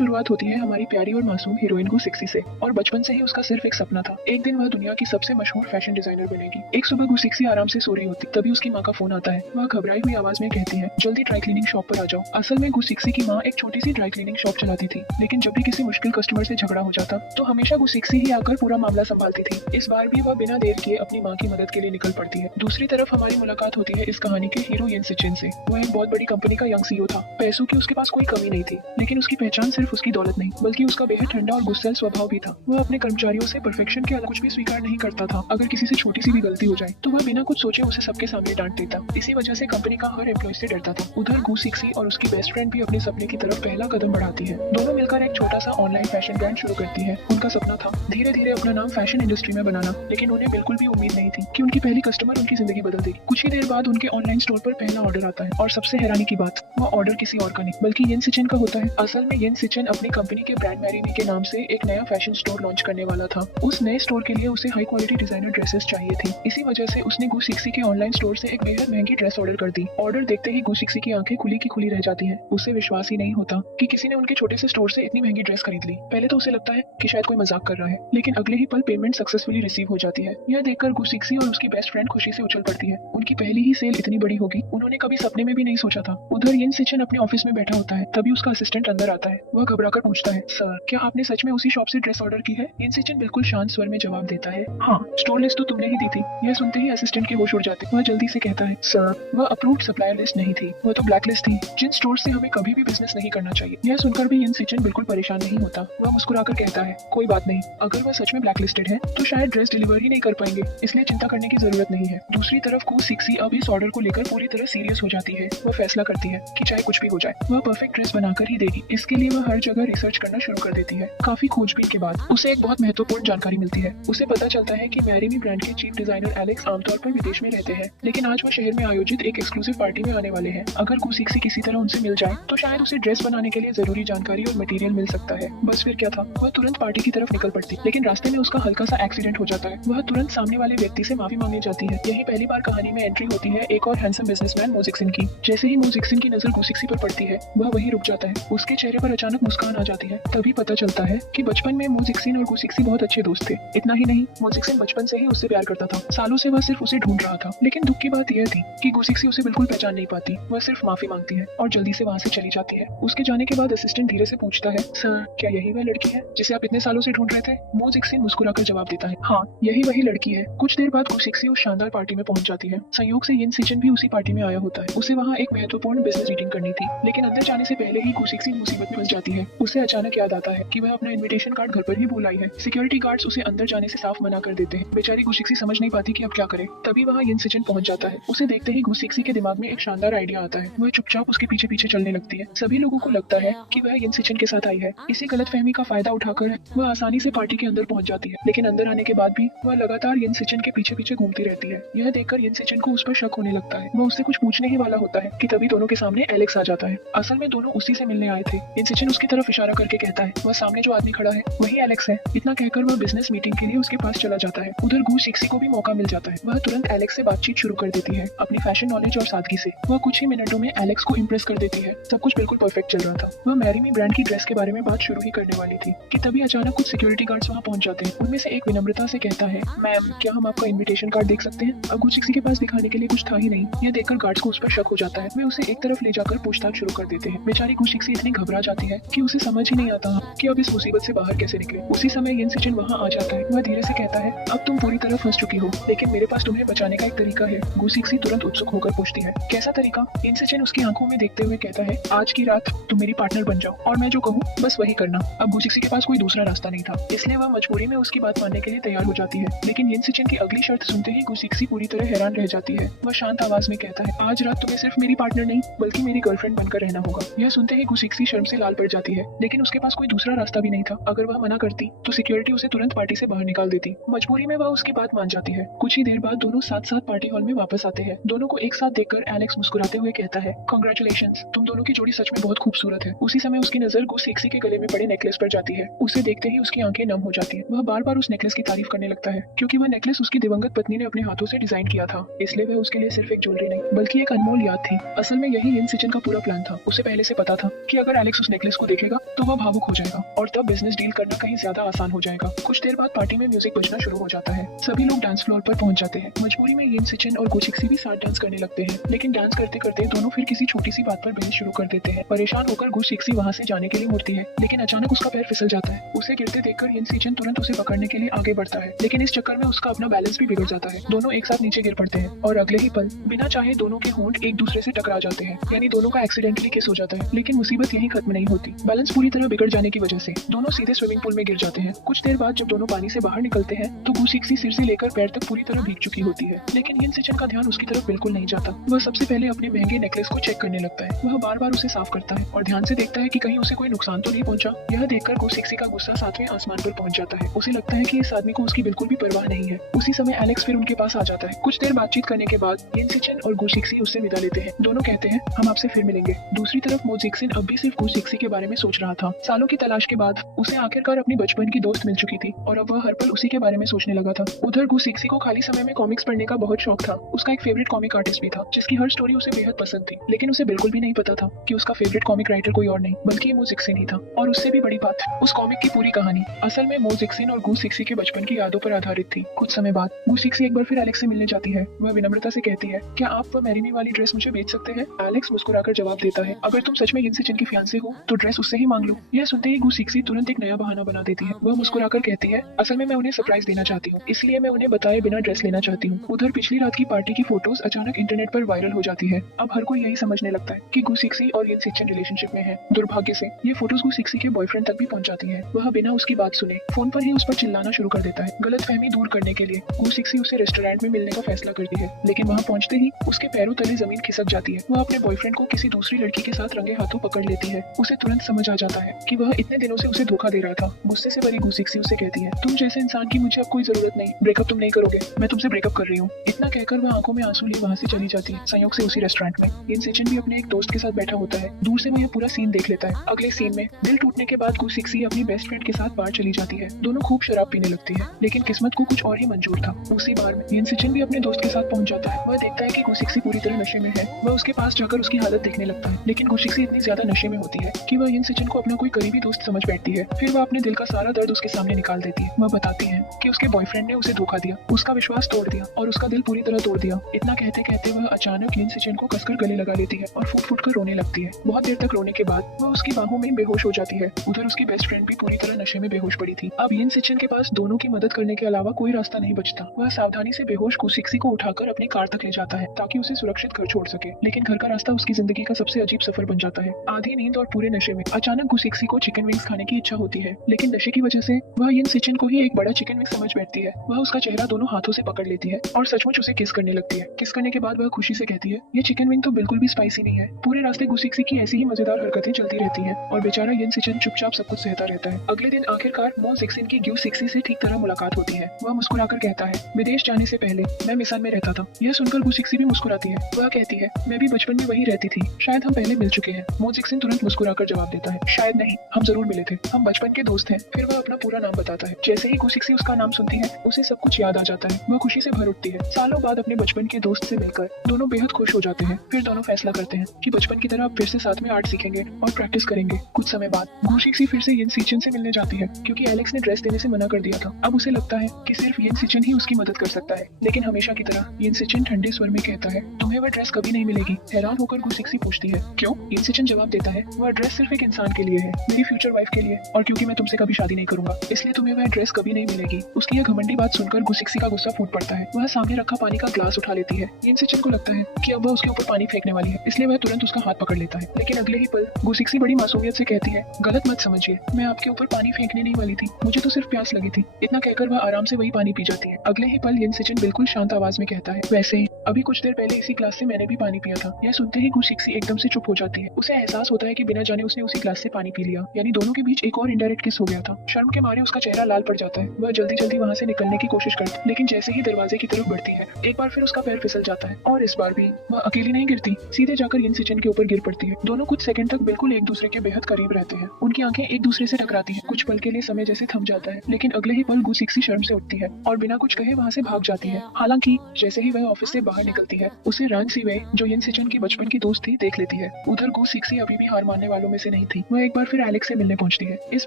शुरुआत होती है हमारी प्यारी और मासूम हीरोइन गु सिक्सी से, और बचपन से ही उसका सिर्फ एक सपना था, एक दिन वह दुनिया की सबसे मशहूर फैशन डिजाइनर बनेगी। एक सुबह गु सिक्सी आराम से सो रही होती, तभी उसकी माँ का फोन आता है। वह घबराई हुई आवाज में कहती है, जल्दी ड्राई क्लीनिंग शॉप पर आ जाओ। असल में गु सिक्सी की माँ एक छोटी सी ड्राई क्लीनिंग शॉप चलाती थी, लेकिन जब भी किसी मुश्किल कस्टमर से झगड़ा हो जाता तो हमेशा गु सिक्सी ही आकर पूरा मामला संभालती थी। इस बार भी वह बिना देर किए अपनी माँ की मदद के लिए निकल पड़ती है। दूसरी तरफ हमारी मुलाकात होती है इस कहानी के हीरो येन सिचिन से। वह एक बहुत बड़ी कंपनी का यंग सीईओ था। पैसों की उसके पास कोई कमी नहीं थी, लेकिन उसकी पहचान सिर्फ उसकी दौलत नहीं बल्कि उसका बेहद ठंडा और गुस्सैल स्वभाव भी था। वह अपने कर्मचारियों से परफेक्शन के अलावा कुछ भी स्वीकार नहीं करता था। अगर किसी से छोटी सी भी गलती हो जाए तो वह बिना कुछ सोचे उसे सबके सामने डांट देता। इसी वजह से कंपनी का हर एम्प्लॉय से डरता था। उधर गु सिक्सी और उसकी बेस्ट फ्रेंड भी अपने सपने की तरफ पहला कदम बढ़ाती है। दोनों मिलकर एक छोटा सा ऑनलाइन फैशन ब्रांड शुरू करती है। उनका सपना था धीरे धीरे अपना नाम फैशन इंडस्ट्री में बनाना, लेकिन उन्हें बिल्कुल भी उम्मीद नहीं थी कि उनकी पहली कस्टमर उनकी जिंदगी बदल देगी। कुछ ही देर बाद उनके ऑनलाइन स्टोर पर पहला ऑर्डर आता है, और सबसे हैरानी की बात, वह ऑर्डर किसी और का नहीं बल्कि येन सिचिन का होता है। असल में येन सिचिन अपनी कंपनी के ब्रांड मैरीमी के नाम से एक नया फैशन स्टोर लॉन्च करने वाला था। उस नए स्टोर के लिए उसे हाई क्वालिटी डिजाइनर ड्रेसेस चाहिए थी। इसी वजह से उसने गु सिक्सी के ऑनलाइन स्टोर से एक बेहद महंगी ड्रेस ऑर्डर कर दी। ऑर्डर देखते ही गु सिक्सी की आंखें खुली की खुली रह जाती हैं। उसे विश्वास ही नहीं होता कि किसी ने उनके छोटे से स्टोर से इतनी महंगी ड्रेस खरीद ली। पहले तो उसे लगता है कि शायद कोई मजाक कर रहा है, लेकिन अगले ही पल पेमेंट सक्सेसफुली रिसीव हो जाती है। यह देखकर गु सिक्सी और उसकी बेस्ट फ्रेंड खुशी से उछल पड़ती है। उनकी पहली ही सेल इतनी बड़ी होगी उन्होंने कभी सपने में भी नहीं सोचा था। उधर येन सिचिन अपने ऑफिस में बैठा होता है, तभी उसका असिस्टेंट अंदर आता है। वह घबराकर पूछता है, सर क्या आपने सच में उसी शॉप से ड्रेस ऑर्डर की है? येन सिचिन बिल्कुल शांत स्वर में जवाब देता है, हाँ, स्टोर लिस्ट तो तुमने ही दी थी। यह सुनते ही असिस्टेंट के होश उड़ जाते। वह जल्दी से कहता है, सर वह अप्रूव्ड सप्लायर लिस्ट नहीं थी, वह तो ब्लैक लिस्ट थी, जिन स्टोर से हमें कभी भी बिजनेस नहीं करना चाहिए। यह सुनकर भी येन सिचिन बिल्कुल परेशान नहीं होता। वह मुस्कुराकर कहता है, कोई बात नहीं, अगर वह सच में ब्लैक लिस्टेड है तो शायद ड्रेस डिलीवर ही नहीं कर पाएंगे, इसलिए चिंता करने की जरूरत नहीं है। दूसरी तरफ गु सिक्सी अब इस ऑर्डर को लेकर पूरी तरह सीरियस हो जाती है। वह फैसला करती है कि चाहे कुछ भी हो जाए वह परफेक्ट ड्रेस बनाकर ही देगी। इसके लिए वह हर जगह रिसर्च करना शुरू कर देती है। काफी खोजबीन के बाद उसे एक बहुत महत्वपूर्ण जानकारी मिलती है। उसे पता चलता है कि मैरीमी ब्रांड के चीफ डिजाइनर एलेक्स आमतौर पर विदेश में रहते हैं, लेकिन आज वह शहर में आयोजित एक एक्सक्लूसिव पार्टी में आने वाले हैं। अगर गु सिक्सी किसी तरह उनसे मिल जाए तो शायद उसे ड्रेस बनाने के लिए जरूरी जानकारी और मटेरियल मिल सकता है। बस फिर क्या था, वह तुरंत पार्टी की तरफ निकल पड़ती, लेकिन रास्ते में उसका हल्का सा एक्सीडेंट हो जाता है। वह तुरंत सामने वाले व्यक्ति से माफी मांगने जाती है। यही पहली बार कहानी में एंट्री होती है एक और हैंडसम बिजनेसमैन मो जिक्सिन की। जैसे ही मो जिक्सिन की नजर गु सिक्सी पर पड़ती है वह वहीं रुक जाता है। उसके चेहरे पर अचानक मुस्कान आ जाती है। तभी पता चलता है कि बचपन में मो जिक्सिन और गु सिक्सी बहुत अच्छे दोस्त थे। इतना ही नहीं, मो जिक्सिन बचपन से ही उससे प्यार करता था। सालों से वह सिर्फ उसे ढूंढ रहा था, लेकिन दुख की बात यह थी कि गु सिक्सी उसे बिल्कुल पहचान नहीं पाती। वह सिर्फ माफी मांगती है और जल्दी से वहाँ से चली जाती है। उसके जाने के बाद असिस्टेंट धीरे से पूछता है, सर क्या यही वह लड़की है जिसे आप इतने सालों से ढूंढ रहे थे? मो जिक्सिन मुस्कुराकर जवाब देता है, हाँ, यही वही लड़की है। कुछ देर बाद गु सिक्सी उस शानदार पार्टी में पहुंच जाती है। संयोग से येन सिचिन भी उसी पार्टी में आया होता है। उसे वहाँ एक महत्वपूर्ण बिजनेस मीटिंग करनी थी, लेकिन अंदर जाने से पहले ही गु सिक्सी मुसीबत में फंस जाती है। उसे अचानक याद आता है कि वह अपना इनविटेशन कार्ड घर पर ही भूल आई है। सिक्योरिटी गार्ड्स उसे अंदर जाने से साफ मना कर देते हैं। बेचारी गु सिक्सी समझ नहीं पाती कि अब क्या करे। तभी वहाँ येन सिचिन पहुंच जाता है। उसे देखते ही गु सिक्सी के दिमाग में एक शानदार आइडिया आता है। वह चुपचाप उसके पीछे पीछे चलने लगती है। सभी लोगों को लगता है कि वह येन सिचिन के साथ आई है। इसी गलतफहमी का फायदा उठाकर वह आसानी से पार्टी के अंदर पहुंच जाती है, लेकिन अंदर आने के बाद भी वह लगातार येन सिचिन के पीछे पीछे घूमती रहती है। यह देखकर येन सिचिन को उस पर शक होने लगता है। वह उससे कुछ पूछने ही वाला होता है कि तभी दोनों के सामने एलेक्स आ जाता है। असल में दोनों उसी से मिलने आए थे। येन सिचिन उसकी तरफ इशारा करके कहता है, वह सामने जो आदमी खड़ा है वही एलेक्स है। इतना कहकर वह बिजनेस मीटिंग के लिए उसके पास चला जाता है। उधर गु सिक्सी को भी मौका मिल जाता है। वह तुरंत एलेक्स से बातचीत शुरू कर देती है। अपनी फैशन नॉलेज और सादगी से वह कुछ ही मिनटों में एलेक्स को इम्प्रेस कर देती है। सब कुछ बिल्कुल परफेक्ट चल रहा था। वह मैरीमी ब्रांड की ड्रेस के बारे में बात शुरू ही करने वाली थी कि तभी अचानक कुछ सिक्योरिटी गार्ड्स वहाँ पहुंच जाते हैं। उनमें से एक विनम्रता से कहता है, मैम क्या हम आपका इन्विटेशन कार्ड देख सकते हैं? अब गु सिक्सी के पास दिखाने के लिए कुछ था ही नहीं। यह देखकर गार्ड्स को उस पर शक हो जाता है। वे उसे एक तरफ ले जाकर पूछताछ शुरू कर देते हैं। बेचारी गु सिक्सी इतनी घबरा जाती है कि उसे समझ ही नहीं आता कि अब इस मुसीबत से बाहर कैसे निकले। उसी समय येन सिचिन वहाँ आ जाता है। वह धीरे से कहता है, अब तुम पूरी तरह फंस चुकी हो, लेकिन मेरे पास तुम्हें बचाने का एक तरीका है। गु सिक्सी तुरंत उत्सुक होकर पूछती है, कैसा तरीका? येन सिचिन उसकी आंखों में देखते हुए कहता है, आज की रात तुम मेरी पार्टनर बन जाओ और मैं जो कहूँ बस वही करना। अब गु सिक्सी के पास कोई दूसरा रास्ता नहीं था, इसलिए वह मजबूरी में उसकी बात मानने के लिए तैयार हो जाती है। लेकिन येन सिचिन की अगली शर्त सुनते ही गु सिक्सी पूरी तरह हैरान रह जाती है। वह शांत आवाज में कहता है, आज रात तुम्हें सिर्फ मेरी पार्टनर नहीं बल्कि मेरी गर्लफ्रेंड बनकर रहना होगा। यह सुनते ही गु सिक्सी शर्म से लाल पड़ जाती है, लेकिन उसके पास कोई दूसरा रास्ता भी नहीं था। अगर वह मना करती तो सिक्योरिटी उसे तुरंत पार्टी से बाहर निकाल देती। मजबूरी में वह उसकी बात मान जाती है। कुछ ही देर बाद दोनों साथ साथ पार्टी हॉल में वापस आते हैं। दोनों को एक साथ देखकर एलेक्स मुस्कुराते हुए कहता है, कांग्रेचुलेशंस, तुम दोनों की जोड़ी सच में बहुत खूबसूरत है। उसी समय उसकी नजर गु सिक्सी के गले में पड़े नेकलेस पर जाती है। उसे देखते ही उसकी आंखें नम हो जाती है। वह बार बार उस नेकलेस की तारीफ करने लगता है, क्योंकि वह नेकलेस उसकी दिवंगत पत्नी ने अपने हाथों से डिजाइन किया था। इसलिए वह उसके लिए सिर्फ एक ज्वेलरी नहीं बल्कि एक अनमोल याद थी। असल में यही येन सिचिन का पूरा प्लान था। उसे पहले से पता था कि अगर एलेक्स उस नेकलेस को देखेगा तो वह भावुक हो जाएगा और तब बिजनेस डील करना कहीं ज्यादा आसान हो जाएगा। कुछ देर बाद पार्टी में म्यूजिक बजना शुरू हो जाता है। सभी लोग डांस फ्लोर पर पहुंच जाते हैं। मजबूरी में येन सिचन और गो सिक्सी भी साथ डांस करने लगते हैं, लेकिन डांस करते करते दोनों फिर किसी छोटी सी बात पर बहस शुरू कर देते हैं। परेशान होकर गो सिक्सी वहाँ से जाने के लिए मुड़ती है, लेकिन अचानक उसका पैर फिसल जाता है। उसे गिरते देखकर येन सिचन तुरंत उसे पकड़ने के लिए आगे बढ़ता है, लेकिन इस चक्कर में उसका अपना बैलेंस भी बिगड़ जाता है। दोनों एक साथ नीचे गिर पड़ते हैं और अगले ही पल बिना चाहे दोनों के होंठ एक दूसरे से टकरा जाते हैं, यानी दोनों का एक्सीडेंटली किस हो जाता है। लेकिन मुसीबत यहीं खत्म नहीं होती। बैलेंस पूरी तरह बिगड़ जाने की वजह से दोनों सीधे स्विमिंग पूल में गिर जाते हैं। कुछ देर बाद जब दोनों पानी से बाहर निकलते हैं तो गो सिक्सी सिर से लेकर पैर तक पूरी तरह भीग चुकी होती है, लेकिन येन सिचन का ध्यान उसकी तरफ बिल्कुल नहीं जाता। वह सबसे पहले अपने महंगे नेकलेस को चेक करने लगता है। वह बार बार उसे साफ करता है और ध्यान से देखता है कि कहीं उसे कोई नुकसान तो नहीं पहुंचा। यह देखकर गो सिक्सी का गुस्सा सातवें आसमान पर पहुंच जाता है। उसे लगता है कि इस आदमी को उसकी बिल्कुल भी परवाह नहीं है। उसी समय एलेक्स फिर उनके पास आ जाता है। कुछ देर बातचीत करने के बाद येन सिचन और गो सिक्सी उससे विदा लेते हैं। दोनों कहते हैं हम आपसे फिर मिलेंगे। दूसरी तरफ मो जिक्सिन अब भी सिर्फ गो सिक्सी के बारे में सोच रहा था। सालों की तलाश के बाद उसे आखिरकार अपनी बचपन की दोस्त मिल चुकी थी और अब वह हर पल उसी के बारे में सोचने लगा था। उधर गो सिक्सी को खाली समय में कॉमिक्स पढ़ने का बहुत शौक था। उसका एक फेवरेट कॉमिक आर्टिस्ट भी था जिसकी हर स्टोरी उसे बेहद पसंद थी, लेकिन उसे बिल्कुल भी नहीं पता था कि उसका फेवरेट कॉमिक राइटर कोई और नहीं बल्कि मो जिक्सिन ही था। और उससे भी बड़ी बात, उस कॉमिक की पूरी कहानी असल में मो जिक्सिन और गो सिक्सी के बचपन की यादों पर आधारित थी। कुछ समय बाद गो सिक्सी एक बार फिर एलेक्स से मिलने जाती है। वह विनम्रता से कहती है, क्या आप वह मैरीनी वाली ड्रेस मुझे बेच सकते हैं? एलेक्स मुस्कुराकर जवाब देता है, अगर तुम सच में येन सिचन की फियांसे हो तो ड्रेस उससे ही मांग लो। यह सुनते ही गो सिक्सी तुरंत एक नया बहाना बना देती है। वह मुस्कुराकर कहती है, असल में मैं उन्हें सरप्राइज देना चाहती हूँ, इसलिए मैं उन्हें बताए बिना ड्रेस लेना चाहती हूँ। उधर पिछली रात की पार्टी की फोटोज अचानक इंटरनेट पर वायरल हो जाती है। अब हर कोई यही समझने लगता है कि गो सिक्सी और येन सिचन रिलेशनशिप में है। दुर्भाग्य से ये फोटोज गो सिक्सी के बॉयफ्रेंड तक भी पहुंच जाती है। वह बिना उसकी बात सुने फोन पर ही उस पर चिल्लाना शुरू कर देता है। गलतफहमी दूर करने के लिए गो सिक्सी उसे रेस्टोरेंट में मिलने का फैसला करती है, लेकिन वहाँ पहुंचते ही उसके पैरों तले जमीन खिसक जाती है। वह अपने बॉयफ्रेंड को किसी दूसरी लड़की के साथ रंगे हाथों पकड़ लेती है। उसे तुरंत समझ आ जाता है कि वह इतने दिनों से उसे धोखा दे रहा था। गुस्से से भरी गो सिक्सी उसे कहती है, तुम जैसे इंसान की मुझे अब कोई जरूरत नहीं, ब्रेकअप तुम नहीं करोगे, मैं तुमसे ब्रेकअप कर रही हूँ। इतना कहकर वह आंखों में आंसू लिए वहाँ से चली जाती है। संयोग से उसी रेस्टोरेंट में येन सिचन भी अपने एक दोस्त के साथ बैठा होता है। दूर से वह यह पूरा सीन देख लेता है। अगले सीन में दिल टूटने के बाद गो सिक्सी अपनी बेस्ट फ्रेंड के साथ बाहर चली जाती है। दोनों खूब शराब पीने लगती है, लेकिन किस्मत को कुछ और ही मंजूर था। उसी बार में येन सिचन भी अपने दोस्त के साथ पहुंच जाता है। वह देखता है कि गो सिक्सी पूरी तरह नशे में है। वह उसके पास जाकर उसकी हालत देखने लगता है, लेकिन गो सिक्सी इतनी ज्यादा नशे में होती है कि वह येन सिचन को अपना कोई करीबी दोस्त समझ बैठती है। फिर वह अपने दिल का सारा दर्द उसके सामने निकाल देती है। वह बताती है कि उसके बॉयफ्रेंड ने उसे धोखा दिया, उसका विश्वास तोड़ दिया और उसका दिल पूरी तरह तोड़ दिया। इतना कहते कहते वह अचानक येन सिचन को कसकर गले लगा लेती है और फूट फूट कर रोने लगती है। बहुत देर तक रोने के बाद वह उसकी बाहों में बेहोश हो जाती है। उधर उसकी बेस्ट फ्रेंड भी पूरी तरह नशे में बेहोश पड़ी थी। अब येन सिचन के पास दोनों की मदद करने के अलावा कोई रास्ता नहीं बचता। वह सावधानी से बेहोश गो सिक्सी को उठाकर अपनी कार तक ले जाता है ताकि उसे सुरक्षित घर छोड़ सके, लेकिन घर का रास्ता उसकी जिंदगी का सबसे अजीब सफर बन जाता है। आधी नींद और पूरे नशे में अचानक गो सिक्सी को चिकन विंग्स खाने की इच्छा होती है, लेकिन नशे की वजह से वह येन सिचन को ही एक बड़ा चिकन विंग समझ बैठती है। वह उसका चेहरा दोनों हाथों से पकड़ लेती है और सचमुच उसे किस करने लगती है। किस करने के बाद वह खुशी से कहती है, ये चिकन विंग तो बिल्कुल भी स्पाइसी नहीं है। पूरे रास्ते गो सिक्सी की ऐसी ही मजेदार हरकतें चलती रहती है और बेचारा येन सिचन चुपचाप सब कुछ सहता रहता है। अगले दिन आखिरकार मो जिक्सिन की गो सिक्सी से ठीक तरह मुलाकात होती है। वह मुस्कुराकर कहता है, विदेश जाने से पहले मैं मिसान में रहता था। यह सुनकर गो सिक्सी भी मुस्कुराती है। वह कहती है, मैं भी बचपन में वही रहती थी, शायद हम पहले मिल चुके हैं। मो जिक्सिन तुरंत मुस्कुराकर जवाब देता है, शायद नहीं, हम जरूर मिले थे, हम बचपन के दोस्त हैं। फिर वह अपना पूरा नाम बताता है। जैसे ही गो सिक्सी उसका नाम सुनती है उसे सब कुछ याद आ जाता है। वह खुशी से भर उठती है। सालों बाद अपने बचपन के दोस्त से मिलकर दोनों बेहद खुश हो जाते हैं। फिर दोनों फैसला करते हैं कि बचपन की तरह अब फिर से साथ में आर्ट सीखेंगे और प्रैक्टिस करेंगे। कुछ समय बाद गो सिक्सी फिर से येन सिचन से मिलने जाती है क्योंकि एलेक्स ने ड्रेस देने से मना कर दिया था। अब उसे लगता है कि सिर्फ येन सिचन ही उसकी मदद कर सकता है, लेकिन हमेशा की तरह येन सिचन ठंडे स्वर में कहता है, तुम्हें वह ड्रेस कभी नहीं मिलेगी। हैरान होकर गो सिक्सी पूछती है, क्यों? येन सिचन जवाब देता है, वह ड्रेस सिर्फ एक इंसान के लिए है, मेरी फ्यूचर वाइफ के लिए, और क्योंकि मैं तुमसे कभी शादी नहीं करूंगा इसलिए तुम्हें वह ड्रेस कभी नहीं मिलेगी। उसकी यह घमंडी बात सुनकर गो सिक्सी का गुस्सा फूट पड़ता है। वह सामने रखा पानी का ग्लास उठा लेती है। येन सिचन को लगता है कि अब वह उसके ऊपर पानी फेंकने वाली है, इसलिए वह तुरंत उसका हाथ पकड़ लेता है। लेकिन अगले ही पल गो सिक्सी बड़ी मासूमियत से कहती है, गलत मत समझिए, मैं आपके ऊपर पानी फेंकने नहीं वाली थी, मुझे तो सिर्फ प्यास लगी थी। इतना कहकर वह आराम से वही पानी पी जाती है। अगले ही पल येन सिचन बिल्कुल शांत आवाज में कहता है, वैसे ही अभी कुछ देर पहले इसी ग्लास से मैंने भी पानी पिया था। यह सुनते ही गो सिक्सी एकदम से चुप हो जाती है। उसे एहसास होता है कि बिना जाने उसने उसी ग्लास से पानी पी लिया, यानी दोनों के बीच एक और इनडायरेक्ट किस हो गया था। शर्म के मारे उसका चेहरा लाल पड़ जाता है। वह जल्दी जल्दी वहाँ से निकलने की कोशिश करती है, लेकिन जैसे ही दरवाजे की तरफ बढ़ती है एक बार फिर उसका पैर फिसल जाता है और इस बार भी वह अकेली नहीं गिरती, सीधे जाकर येन सिचन के ऊपर गिर पड़ती है। दोनों कुछ सेकंड तक बिल्कुल एक दूसरे के बेहद करीब रहते हैं। उनकी आंखें एक दूसरे से टकराती हैं। कुछ पल के लिए समय जैसे थम जाता है, लेकिन अगले ही पल गो सिक्सी शर्म से उठती है और बिना कुछ कहे वहाँ से भाग जाती है। हालांकि जैसे ही वह ऑफिस से बाहर निकलती है उसे रन सीवे जो यिन सिचन की बचपन की दोस्त थी देख लेती है। उधर गु सिक्सी अभी भी हार मानने वालों में से नहीं थी। वह एक बार फिर एलेक्स से मिलने पहुंचती है। इस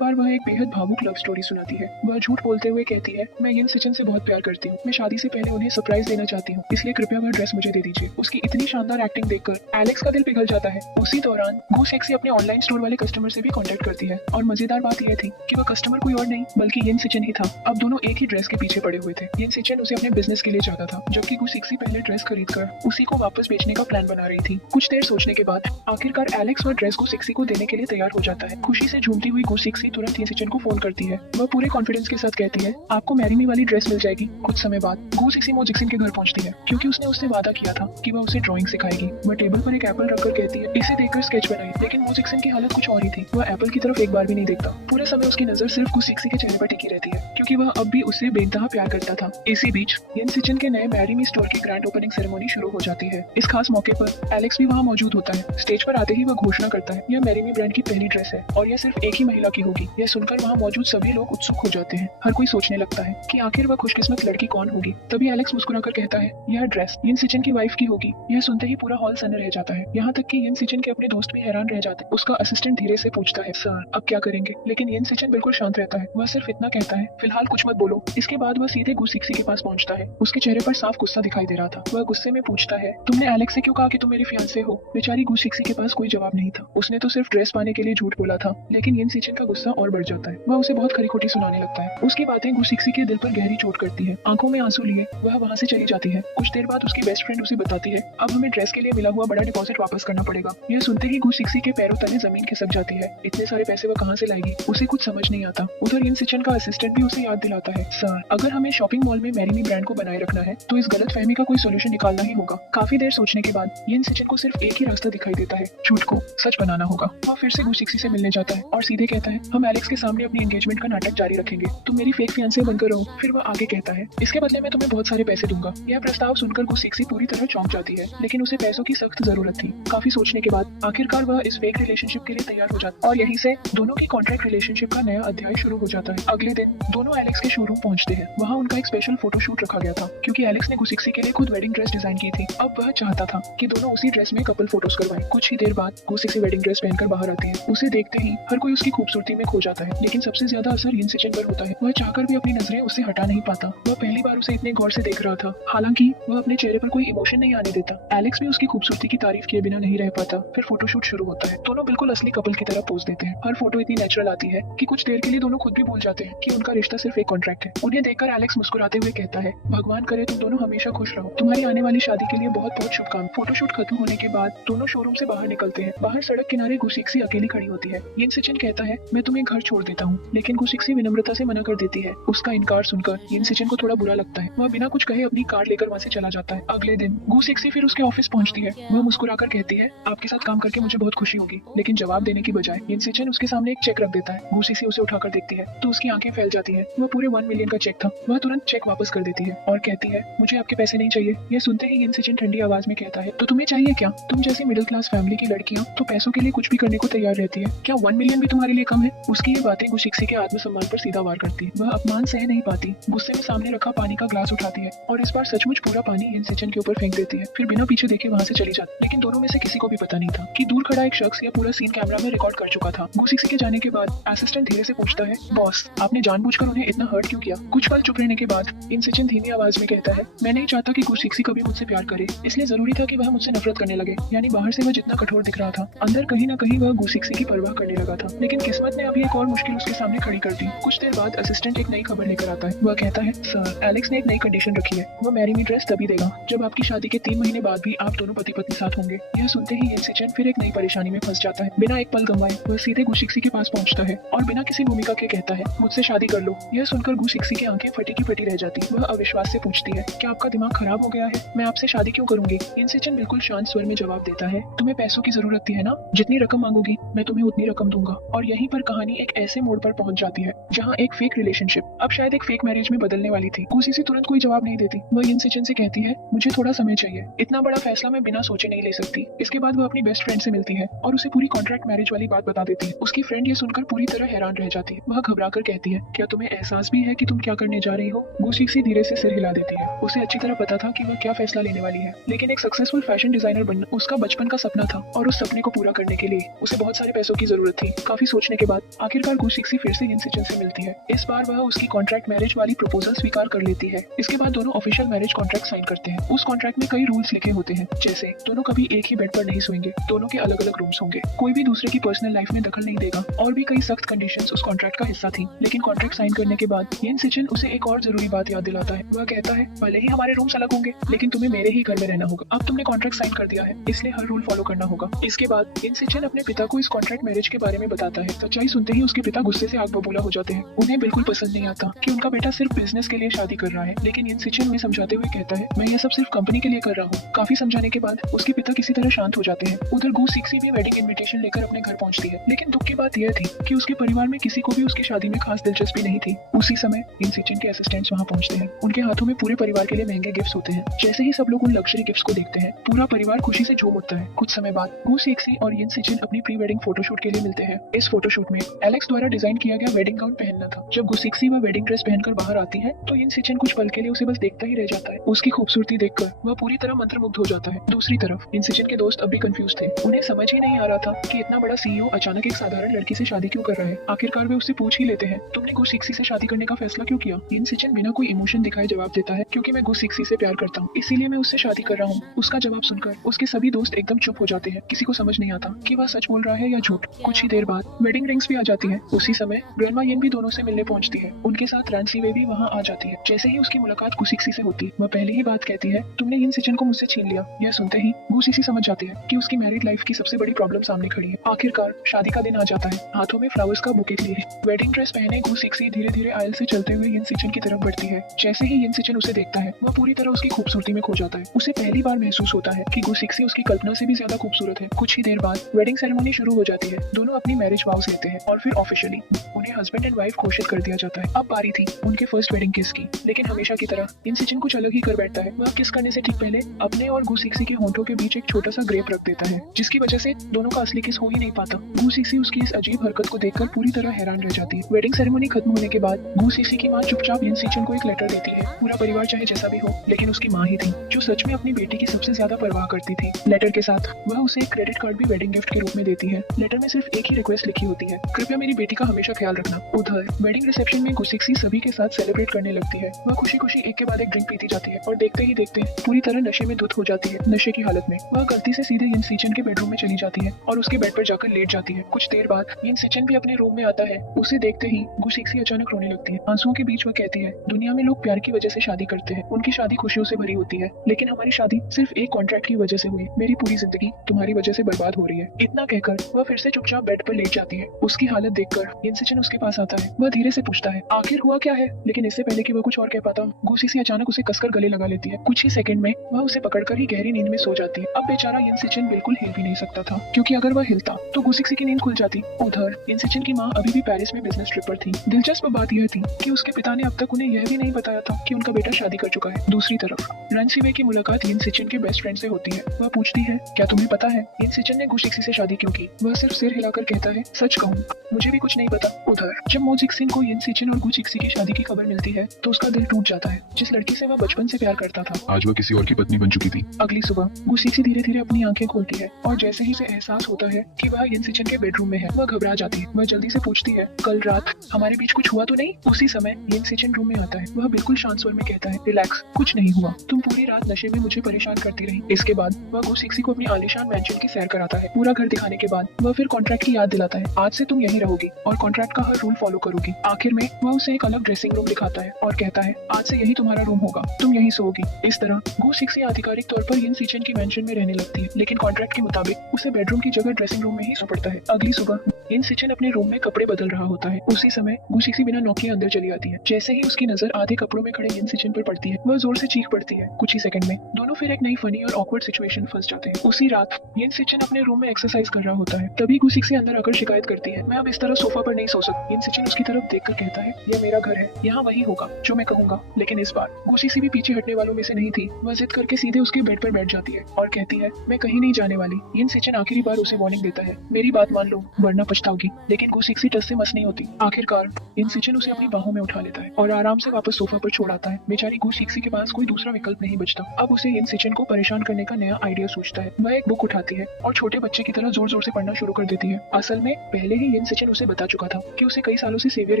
बार वह एक बेहद भावुक लव स्टोरी सुनाती है। वह झूठ बोलते हुए कहती है, मैं यिन सिचन से बहुत प्यार करती हूँ। मैं शादी से पहले उन्हें सरप्राइज देना चाहती हूँ, इसलिए कृपया वह ड्रेस मुझे दे दीजिए। उसकी इतनी शानदार एक्टिंग देखकर एलेक्स का दिल पिघल जाता है। उसी दौरान गु सिक्सी अपने ऑनलाइन स्टोर वाले कस्टमर से भी कॉन्टेक्ट करती है और मजेदार बात यह थी कि वह कस्टमर कोई और नहीं बल्कि यिन सिचन ही था। अब दोनों एक ही ड्रेस के पीछे पड़े हुए थे। यिन सिचन उसे अपने बिजनेस के लिए चाहता था, जबकि गु सिक्सी पहले ड्रेस खरीदकर उसी को वापस बेचने का प्लान बना रही थी। कुछ देर सोचने के बाद आखिरकार एलेक्स वह ड्रेस गु सिक्सी को देने के लिए तैयार हो जाता है। खुशी से झूमती हुई गु सिक्सी तुरंत यिन सिचन को फोन करती है। वह पूरे कॉन्फिडेंस के साथ कहती है, आपको मैरी मी वाली ड्रेस मिल जाएगी। कुछ समय बाद गु सिक्सी मो जिक्सिन के घर पहुंचती है, क्योंकि उसने उससे वादा किया था कि वह उसे ड्राइंग सिखाएगी। वह टेबल पर एक एप्पल रखकर कहती है, इसे देखकर स्केच बनाइए। लेकिन मो जिक्सिन की हालत कुछ और ही थी। वह एप्पल की तरफ एक बार भी नहीं देखता। पूरे समय उसकी नजर सिर्फ गु सिक्सी के चेहरे पर टिकी रहती है, क्योंकि वह अब भी उससे बेइंतहा प्यार करता था। इसी बीच यिन सिचन के नए मैरी मी स्टोर की ग्रैंड ओपनिंग सेरेमनी शुरू हो जाती है। इस खास मौके पर एलेक्स भी वहाँ मौजूद होता है। स्टेज पर आते ही वह घोषणा करता है, यह मैरी मी ब्रांड की पहली ड्रेस है और यह सिर्फ एक ही महिला की होगी। यह सुनकर वहाँ मौजूद सभी लोग उत्सुक हो जाते हैं। हर कोई सोचने लगता है कि आखिर वह खुशकिस्मत लड़की कौन होगी। तभी एलेक्स मुस्कुराकर कहता है, यह ड्रेस यिन सिचन की वाइफ की होगी। यह सुनते ही पूरा हॉल सन्न रह जाता है। यहाँ तक कि यिन सिचन के अपने दोस्त भी हैरान रह जाते हैं। उसका असिस्टेंट धीरे से पूछता है, सर अब क्या करेंगे? लेकिन यिन सिचन बिल्कुल शांत रहता है। वह सिर्फ इतना कहता है, फिलहाल कुछ मत बोलो। इसके बाद वह सीधे गु सिक्सी के पास पहुंचता है। उसके चेहरे पर साफ गुस्सा दिखाई दे रहा था। वह गुस्से में पूछता है, तुमने एलेक्स से क्यों कहा कि तुम मेरी फियांसे हो? बेचारी गु सिक्सी के पास कोई जवाब नहीं था। उसने तो सिर्फ ड्रेस पाने के लिए झूठ बोला था। लेकिन यिन सिचन का गुस्सा और बढ़ जाता है। वह उसे बहुत खरी खोटी सुनाने लगता है। उसकी बातें गु सिक्सी के दिल पर गहरी चोट करती है। आंखों में आंसू लिए वह वहाँ से चली जाती है। कुछ देर बाद उसकी बेस्ट फ्रेंड उसे बताती है, अब हमें ड्रेस के लिए मिला हुआ बड़ा डिपॉजिट वापस करना पड़ेगा। यह सुनते ही गु सिक्सी के पैरों तले जमीन खिसक जाती है। इतने सारे पैसे वह कहाँ से लाएगी? उसे कुछ समझ नहीं आता। उधर यिन सिचन का असिस्टेंट भी उसे याद दिलाता है, सर अगर हमें शॉपिंग मॉल में मैरी मी ब्रांड को बनाए रखना है तो इस गलतफहमी का कोई सोल्यूशन निकालना ही होगा। काफी देर सोचने के बाद यिन सिचन को सिर्फ एक ही रास्ता दिखाई देता है, झूठ को सच बनाना होगा। वह फिर से गु सिक्सी से मिलने जाता है और सीधे कहता है, हम एलेक्स के सामने अपनी एंगेजमेंट का नाटक जारी रखेंगे, तुम मेरी फेक फियांसे बनकर रहो। फिर वह आगे कहता है, इसके बदले मैं तुम्हें बहुत सारे पैसे दूंगा। यह प्रस्ताव सुनकर गु सिक्सी पूरी तरह चौंक जाती है, लेकिन उसे पैसों की सख्त जरूरत थी। काफी सोचने के बाद आखिरकार वह इस फेक रिलेशनशिप के लिए तैयार हो जाता है और यहीं से दोनों की कॉन्ट्रैक्ट रिलेशनशिप का नया अध्याय शुरू हो जाता है। अगले दिन दोनों एलेक्स के शोरूम पहुंचते हैं। वहाँ उनका एक स्पेशल फोटोशूट रखा गया था, क्योंकि एलेक्स ने गु सिक्सी के लिए खुद वेडिंग ड्रेस डिजाइन की थी। अब वह चाहता था कि दोनों उसी ड्रेस में कपल फोटोज करवाएं। कुछ ही देर बाद गु सिक्सी वेडिंग ड्रेस पहनकर बाहर आती है। उसे देखते ही हर कोई उसकी खूबसूरती में खो जाता है, लेकिन सबसे ज्यादा असर यिन सिचन पर होता है। वह चाहकर भी अपनी नजरें उससे हटा नहीं पाता। वह पहली बार उसे इतने गौर से देख रहा था, हालांकि वह अपने चेहरे पर कोई इमोशन नहीं आने देता। एलेक्स भी उसकी खूबसूरती की तारीफ किए बिना नहीं रह पाता। फिर फोटोशूट शुरू होता है। दोनों बिल्कुल असली कपल की तरह पोज देते हैं। हर फोटो इतनी नेचुरल आती है कि कुछ देर के लिए दोनों खुद भी भूल जाते हैं कि उनका रिश्ता सिर्फ एक कॉन्ट्रैक्ट है। उन्हें देखकर एलेक्स मुस्कुराते हुए कहता है, भगवान करे तुम दोनों हमेशा खुश रहो। तुम्हारी आने वाली शादी के लिए बहुत बहुत शुभकामनाएं। फोटोशूट खत्म होने के बाद दोनों शोरूम से बाहर निकलते हैं। बाहर सड़क किनारे गु सिक्सी अकेली खड़ी होती है। यिन सिचन कहता है, मैं तुम्हें घर छोड़ देता हूँ, लेकिन गु सिक्सी विनम्रता से मना कर देती है। उसका इनकार सुनकर यिन सिचन को थोड़ा बुरा लगता है। वह बिना कुछ कहे अपनी कार लेकर वहाँ से चला जाता है। अगले दिन गु सिक्सी फिर उसके ऑफिस पहुंचती है। वह मुस्कुराकर कहती है, आपके साथ काम करके मुझे बहुत खुशी होगी। लेकिन जवाब देने की बजाय यिन सिचन उसके सामने एक चेक रख देता है। गु सिक्सी उसे उठाकर देखती है तो उसकी आंखें फैल जाती है। वह पूरे 1 मिलियन का चेक था। वह तुरंत चेक वापस कर देती है और कहती है, मुझे आपके पैसे नहीं चाहिए। यह सुनते ही यिन सिचन ठंडी आवाज में कहता है, तो तुम्हें चाहिए क्या? तुम जैसी मिडिल क्लास फैमिली की लड़कियां तो पैसों के लिए कुछ भी करने को तैयार रहती है। क्या 1 मिलियन भी तुम्हारे लिए कम है? उसकी ये बातें गु सिक्सी के आत्मसम्मान पर सीधा वार करती है। वह अपमान सह नहीं पाती, गुस्से में सामने रखा पानी का ग्लास उठाती है और इस बार सचमुच पूरा पानी यिन सिचन के ऊपर फेंक देती है। फिर बिना पीछे देखे वहाँ से चली जाती। लेकिन दोनों में से किसी को भी पता नहीं था कि दूर खड़ा एक शख्स यह पूरा सीन कैमरा में रिकॉर्ड कर चुका था। गु सिक्सी के जाने के बाद असिस्टेंट धीरे से पूछता है, बॉस आपने जानबूझकर उन्हें इतना हर्ट क्यों किया? कुछ पल चुप रहने के बाद यिन सिचन धीमी आवाज में कहता है, मैं नहीं चाहता कि गु सिक्सी कभी मुझसे प्यार करे, इसलिए जरूरी था कि वह मुझसे नफरत करने लगे। यानी बाहर से वह जितना कठोर दिख रहा था, अंदर कहीं ना कहीं वह गु सिक्सी की परवाह करने लगा था। लेकिन किस्मत ने अभी एक और मुश्किल उसके सामने खड़ी कर दी। कुछ देर बाद असिस्टेंट एक नई खबर लेकर आता है। वह कहता है, सर एलेक्स ने एक नई कंडीशन रखी है। वह मैरी मी ड्रेस तभी देगा जब आपकी शादी के 3 महीने बाद भी आप दोनों पति पत्नी साथ होंगे। यह सुनते ही यिन सिचन फिर एक नई परेशानी में फंस जाता है। बिना एक पल गंवाए वह सीधे गु सिक्सी के पास पहुंचता है और बिना किसी भूमिका के कहता है, मुझसे शादी कर लो। यह सुनकर गु सिक्सी की आंखें फटी की फटी रह जाती। वह अविश्वास से पूछती है, क्या आपका दिमाग खराब हो गया है? मैं आपसे शादी क्यों करूंगी? यिन सिचन बिल्कुल शांत स्वर में जवाब देता है, तुम्हें पैसों की जरूरत थी है ना? जितनी रकम मांगोगी मैं तुम्हें उतनी रकम दूंगा। और यहीं पर कहानी एक ऐसे मोड़ पर पहुंच जाती है जहाँ एक फेक रिलेशनशिप अब शायद एक फेक मैरिज में बदलने वाली थी। गु सिक्सी तुरंत कोई जवाब नहीं देती। वह यिन सिचन से कहती है, मुझे थोड़ा समय चाहिए, इतना बड़ा फैसला मैं बिना सोचे नहीं ले सकती। इसके बाद वह अपनी बेस्ट फ्रेंड से मिलती है और उसे पूरी कॉन्ट्रैक्ट मैरिज वाली बात बता देती है। उसकी फ्रेंड ये सुनकर पूरी तरह हैरान रह जाती है। वह घबराकर कहती है, क्या तुम्हें एहसास भी है कि तुम क्या करने जा रही हो? गु सिक्सी धीरे से सिर हिला देती है। उसे अच्छी तरह पता था कि वह क्या फैसला लेने वाली है। लेकिन एक सक्सेसफुल फैशन डिजाइनर बनना उसका बचपन का सपना था और उस सपने को पूरा करने के लिए उसे बहुत सारे पैसों की जरूरत थी। काफी सोचने के बाद आखिरकार गु सिक्सी फिर से यिनसेचन से मिलती है। इस बार वह उसकी कॉन्ट्रैक्ट मैरिज वाली प्रपोजल स्वीकार कर लेती है। इसके बाद दोनों ऑफिशियल मैरिज कॉन्ट्रैक्ट साइन करते हैं। उस कॉन्ट्रैक्ट में कई रूल्स लिखे होते हैं, जैसे दोनों कभी एक ही बेड पर नहीं सोएंगे, दोनों के अलग अलग रूम्स होंगे, कोई भी दूसरे की पर्सनल लाइफ में दखल नहीं देगा और भी कई सख्त कंडीशंस उस कॉन्ट्रैक्ट का हिस्सा थी। लेकिन कॉन्ट्रैक्ट साइन करने के बाद यिनसेचन उसे एक और जरूरी बात याद दिलाता है। वह कहता है, भले ही हमारे रूम्स अलग होंगे लेकिन तुम्हें मेरे ही घर में रहना होगा। अब तुमने कॉन्ट्रैक्ट साइन कर दिया है, इसलिए हर रूल फॉलो करना होगा। इसके बाद यिनसेचन अपने पिता को इस कॉन्ट्रैक्ट मैरिज के बारे में बताता है। सच्चाई सुनते ही उसके पिता गुस्से से आग बबूला हो जाते हैं। उन्हें बिल्कुल पसंद नहीं आता कि उनका बेटा सिर्फ बिजनेस के लिए शादी कर रहा है। लेकिन यिनसेचन उन्हें समझाते हुए कहता है, मैं यह सब सिर्फ कंपनी के लिए कर रहा हूँ। काफी समझाने के बाद उसके पिता किसी तरह शांत हो जाते हैं। उधर गु सिक्सी भी वेडिंग इन्विटेशन लेकर अपने घर पहुंचती है। लेकिन दुख की बात यह थी कि उसके परिवार में किसी को भी उसकी शादी में खास दिलचस्पी नहीं थी। उसी समय यिनसेचन के असिस्टेंट्स वहां पहुंचते हैं। उनके हाथों में पूरे परिवार के लिए महंगे गिफ्ट्स होते हैं। जैसे ही सब लोग उन लग्जरी गिफ्ट्स को देखते हैं, पूरा परिवार खुशी से झूम उठता है। कुछ समय बाद गु सिक्सी और यिनसेचन अपनी प्री वेडिंग फोटोशूट के लिए मिलते हैं। इस फोटोशूट में एलेक्स द्वारा डिजाइन किया गया वेडिंग गाउन पहनना था। जब गु सिक्सी वह वेडिंग ड्रेस पहनकर बाहर आती है तो यिनसेचन कुछ पल के लिए उसे बस देखता ही रह जाता है। उसकी खूबसूरती देखकर वह पूरी तरह मंत्रमुग्ध हो जाता है। दूसरी तरफ यिनसेचन के दोस्त अब भी कंफ्यूज थे। उन्हें समझ ही नहीं आ रहा था कि इतना बड़ा सीईओ अचानक एक साधारण लड़की से शादी क्यों कर रहा है। आखिरकार वे उससे पूछ ही लेते हैं, तुमने गु सिक्सी से शादी करने का फैसला क्यों किया। यिनसेचन बिना कोई इमोशन दिखाए जवाब देता है, क्योंकि मैं गु सिक्सी से प्यार करता हूँ, इसीलिए मैं उससे शादी कर रहा हूँ। उसका जवाब सुनकर उसके सभी दोस्त एकदम चुप हो जाते हैं। किसी को समझ नहीं आता कि वह सच बोल रहा है या झूठ। कुछ ही देर बाद वेडिंग रिंग्स भी आ जाती है। उसी समय ग्रैंडमा येन भी दोनों से मिलने पहुंचती है। उनके साथ रैंसी वे भी वहां आ जाती है। जैसे ही उसकी मुलाकात गु सिक्सी से होती है, वह पहली ही बात कहती है, तुमने यिनसेचन को मुझसे छीन लिया। यह सुनते ही गु सिक्सी समझ जाती है कि उसकी मैरिड लाइफ की सबसे बड़ी प्रॉब्लम सामने खड़ी है। आखिरकार शादी का दिन आ जाता है। हाथों में फ्लावर्स का बुके लिए वेडिंग ड्रेस पहने गु सिक्सी धीरे धीरे आयल से चलते हुए यिनसेचन की तरफ बढ़ती है। जैसे ही यिनसेचन उसे देखता है, वह पूरी तरह उसकी खूबसूरती में खो जाता है। उसे पहली बार महसूस होता है कि गु सिक्सी उसकी कल्पना से भी ज्यादा खूबसूरत है। कुछ ही देर बाद वेडिंग सेरेमनी शुरू हो जाती है। दोनों अपनी मैरिज वाउस लेते हैं और फिर ऑफिशियली उन्हें हस्बैंड एंड वाइफ घोषित कर दिया जाता है। अब बारी थी उनके फर्स्ट वेडिंग किस की। लेकिन हमेशा की तरह यिनसेचन कुछ अलग ही कर बैठता है। वह किस करने से ठीक पहले अपने और गु सिक्सी के होंठों के बीच एक छोटा सा ग्रेप रख देता है, जिसकी वजह से दोनों का असली किस हो ही नहीं पाता। गु सिक्सी उसकी इस अजीब हरकत को देखकर पूरी तरह हैरान रह जाती है। वेडिंग सेरेमनी खत्म होने के बाद गु सिक्सी की मां चुपचाप यिनसेचन को एक लेटर देती है। पूरा परिवार चाहे जैसा भी हो, लेकिन उसकी मां ही थी जो सच में अपनी बेटी की सबसे ज्यादा परवाह करती थी। लेटर के साथ वह उसे एक क्रेडिट कार्ड भी वेडिंग गिफ्ट के रूप में देती है। लेटर में सिर्फ एक ही रिक्वेस्ट लिखी होती है, कृपया मेरी बेटी का हमेशा ख्याल रखना। उधर वेडिंग रिसेप्शन में गु सिक्सी सभी के साथ सेलिब्रेट करने लगती है। वह खुशी खुशी एक के बाद एक ड्रिंक पीती जाती है और देखते ही देखते पूरी तरह नशे में धुत हो जाती है। नशे की हालत में वह गलती से सीधे यिनसेचन के बेडरूम में चली जाती है और उसके बेड पर जाकर लेट जाती है। कुछ देर बाद यिनसेचन भी अपने रूम में आता है। उसे देखते ही गु सिक्सी अचानक रोने लगती है। आंसुओं के बीच वह कहती है, दुनिया में लोग प्यार की वजह से शादी करते हैं, उनकी शादी खुशियों से भरी होती है, लेकिन हमारी शादी सिर्फ एक कॉन्ट्रैक्ट की वजह से हुई। मेरी पूरी जिंदगी तुम्हारी वजह से बर्बाद हो रही है। इतना कहकर वह फिर से चुपचाप बेड पर लेट जाती है। उसकी हालत देखकर यिनसेचन उसके पास आता है। वह धीरे से पूछता है, आखिर हुआ क्या है। लेकिन इससे पहले कि वह कुछ और कह पाता, गु सिक्सी अचानक उसे कसकर गले लगा लेती है। कुछ ही सेकंड में वह उसे पकड़कर ही गहरी नींद में सो जाती है। अब बेचारा यिनसेचन बिल्कुल हिल भी नहीं सकता था, क्योंकि अगर वह हिलता तो गु सिक्सी की नींद खुल जाती। उधर यिनसेचन की मां अभी भी पेरिस में बिजनेस ट्रिप पर थी। दिलचस्प बात यह थी कि उसके पिता ने अब तक उन्हें यह भी नहीं बताया था कि उनका बेटा शादी कर चुका है। दूसरी तरफ रैंसी वे की मुलाकात यिनसेचन के बेस्ट फ्रेंड से होती है। वह पूछती है, क्या तुम्हें पता है यिनसेचन ने गु सिक्सी से शादी क्यों की। वह सिर्फ सिर हिलाकर कहता है, सच कहूँ मुझे भी कुछ नहीं पता। उधर जब मो जिक्सिन को यिनसेचन और गु सिक्सी की शादी की खबर मिलती है तो उसका दिल टूट जाता है। जिस लड़की से वह बचपन से प्यार करता था, आज वह किसी और की पत्नी बन चुकी थी। अगली सुबह गु सिक्सी धीरे धीरे अपनी आंखें खोलती है और जैसे ही उसे एहसास होता है कि वह यिनसेचन के बेडरूम में है, वह घबरा जाती है। वह जल्दी से पूछती है, कल रात हमारे बीच कुछ हुआ तो नहीं। उसी समय यिनसेचन रूम में आता है। वह बिल्कुल शांत स्वर में कहता है, रिलैक्स, कुछ नहीं हुआ, तुम पूरी रात नशे में मुझे परेशान करती रही। इसके बाद वह गु सिक्सी को अपनी आलीशान मैंशन की सैर कराता है। पूरा घर दिखाने के बाद वह फिर कॉन्ट्रैक्ट की याद दिलाता है, आज से तुम यहीं रहोगी और कॉन्ट्रैक्ट का हर रूल फॉलो करोगी। आखिर में वह उसे एक अलग ड्रेसिंग रूम दिखाता है और कहता है, आज से यही तुम्हारा रूम होगा, तुम यहीं सोओगी। इस तरह गु सिक्सी आधिकारिक तौर पर यिनसेचन की मैंशन में रहने लगती है, लेकिन कॉन्ट्रैक्ट के मुताबिक उसे बेडरूम की जगह ड्रेसिंग रूम में ही सो पड़ता है। अगली सुबह यिनसेचन अपने रूम में कपड़े बदल रहा होता है। उसी समय गु सिक्सी बिना नौके अंदर चली आती है। जैसे ही उसकी नजर आधे कपड़ों में खड़े यिनसेचन पर पड़ती है, वह जोर से चीख पड़ती है। कुछ ही सेकंड में दोनों फिर एक नई फनी और ऑकवर्ड सिचुएशन फंस जाते हैं। उसी रात यिनसेचन अपने रूम में एक्सरसाइज कर रहा होता है। तभी गु सिक्सी अंदर आकर शिकायत करती है, मैं अब इस तरह सोफा पर नहीं सो सकती। यिनसेचन उसकी तरफ देखकर कहता है, यह मेरा घर है, यहाँ वही होगा जो मैं कहूंगा। लेकिन इस बार गु सिक्सी भी पीछे हटने वालों में से नहीं थी। वह जिद करके सीधे उसके बेड पर बैठ जाती है और कहती है, मैं कहीं नहीं जाने वाली। यिनसेचन आखिरी बार उसे वार्निंग देता है, मेरी बात मान लो वरना पछताओगे। पछताओगी। लेकिन गुसिक्सी टस से मस नहीं होती। आखिरकार इनसिचन उसे अपनी बाहों में उठा लेता है और आराम से वापस सोफा पर छोड़ आता है। बेचारी गुसिक्सी के पास कोई दूसरा विकल्प नहीं बचता। अब उसे इनसिचन को परेशान करने का नया आइडिया सोचता है। वह एक बुक उठाती है और छोटे बच्चे की तरह जोर जोर से पढ़ना शुरू कर देती है। असल में पहले ही इनसिचन उसे बता चुका था कि उसे कई सालों से सीवियर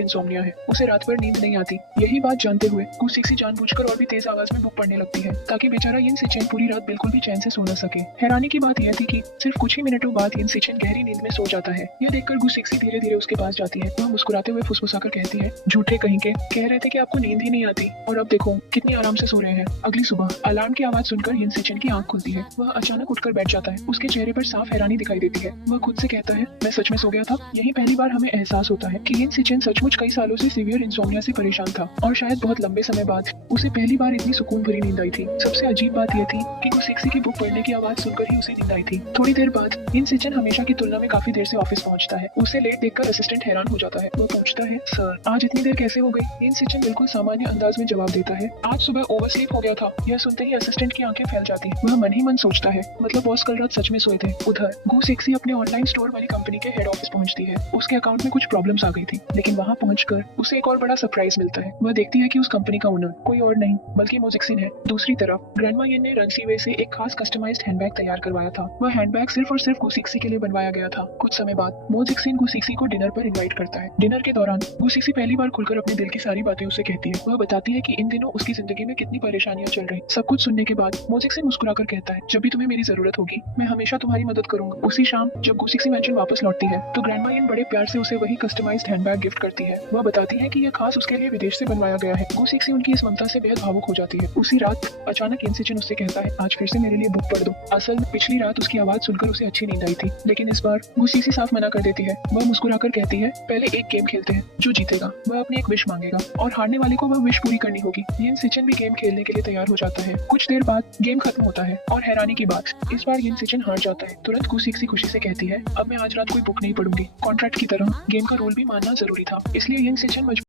इंसोम्निया है। उसे रात भर नींद नहीं आती। यही बात जानते हुए गुसिक्सी जानबूझकर और भी तेज आवाज में बुक पढ़ने लगती है ताकि बेचारा इनसिचन पूरी रात बिल्कुल भी चैन से सो न सके। हैरानी की बात यह थी कि सिर्फ कुछ ही मिनटों बाद इनसिचन गहरी नींद में सो जाता है। यह देखकर गुसिक्सी धीरे धीरे उसके पास जाती है। वह मुस्कुराते हुए फुसफुसाकर कहती है, झूठे कहीं के, कह रहे थे कि आपको नींद ही नहीं आती और अब देखो कितनी आराम से सो रहे हैं। अगली सुबह अलार्म की आवाज सुनकर इनसिचन की आंख खुलती है। वह अचानक उठकर बैठ जाता है। उसके चेहरे पर साफ हैरानी दिखाई देती है। वह खुद से कहता है, मैं सच में सो गया था। यही पहली बार हमें एहसास होता है कि इनसिचन सचमुच कई सालों से सीवियर इंसोम्निया से परेशान था और शायद बहुत लंबे समय बाद उसे पहली बार इतनी सुकून भरी नींद आई थी। सबसे अजीब बात यह थी कि गुसिक्सी की बुक पढ़ने की आवाज सुनकर ही उसे नींद आई थी। थोड़ी देर बाद इनसिचन हमेशा की तुलना में काफी देर से ऑफिस पहुंचता है। उसे लेट देखकर असिस्टेंट हैरान हो जाता है। वह पूछता है, सर आज इतनी देर कैसे हो गई? इनसिचन बिल्कुल सामान्य अंदाज में जवाब देता है, आज सुबह ओवरस्लीप हो गया था। यह सुनते ही असिस्टेंट की आंखें फैल जाती। वह मन ही मन सोचता है, मतलब बॉस कल रात सच में सोए थे। उधर गुसिक्सी अपने ऑनलाइन स्टोर वाली कंपनी के हेड ऑफिस पहुंचती है। उसके अकाउंट में कुछ प्रॉब्लम्स आ गई थी, लेकिन वहां पहुंचकर उसे एक और बड़ा सरप्राइज मिलता है। वह देखती है कि उस कंपनी का ओनर कोई और नहीं बल्कि मोजिक्सिन है। दूसरी तरफ ग्रैंडमा येन ने रनसीवे से एक खास कस्टमाइज्ड हैंडबैग तैयार करवाया था। वह हैंडबैग सिर्फ और सिर्फ गुसिक्सी के लिए बनवाया गया था। कुछ समय बाद मोजिक्सिन गुसिक्सी को डिनर पर इनवाइट करता है। डिनर के दौरान गुसिक्सी पहली बार खुलकर अपने दिल की सारी बातें उसे कहती है। वह बताती है कि इन दिनों उसकी जिंदगी में कितनी परेशानियां चल रही। सब कुछ सुनने के बाद मोजिक्सिन मुस्कुराकर कहता है, जब भी तुम्हें मेरी जरूरत होगी मैं हमेशा तुम्हारी मदद करूंगा। उसी शाम जब गुसिक्सी मैंशन वापस लौटती है तो ग्रैंडमा येन बड़े प्यार से उसे वही कस्टमाइज्ड हैंडबैग गिफ्ट करती है। वह बताती है कि यह खास उसके लिए विदेश से बनवाया गया है। गुसिक्सी उनकी इस ममता से बेहद भावुक हो जाती है। उसी रात अचानक इनसिचन उससे कहता है, आज फिर से मेरे लिए बुक पढ़ दो। असल में पिछली रात उसकी आवाज सुनकर उसे अच्छी नींद आई थी, लेकिन इस बार गुसिक्सी साफ मना कर देती है। वह मुस्कुराकर कहती है, पहले एक गेम खेलते हैं। जो जीतेगा वह अपनी एक विश मांगेगा और हारने वाले को वह विश पूरी करनी होगी। इनसिचन भी गेम खेलने के लिए तैयार हो जाता है। कुछ देर बाद गेम खत्म होता है और हैरानी की बात, इस बार इनसिचन हार जाता है। तुरंत गुसिक्सी खुशी से कहती है, अब मैं आज रात कोई बुक नहीं पढ़ूंगी। कॉन्ट्रैक्ट की तरह गेम का रूल भी मानना जरूरी था, इसलिए इनसिचन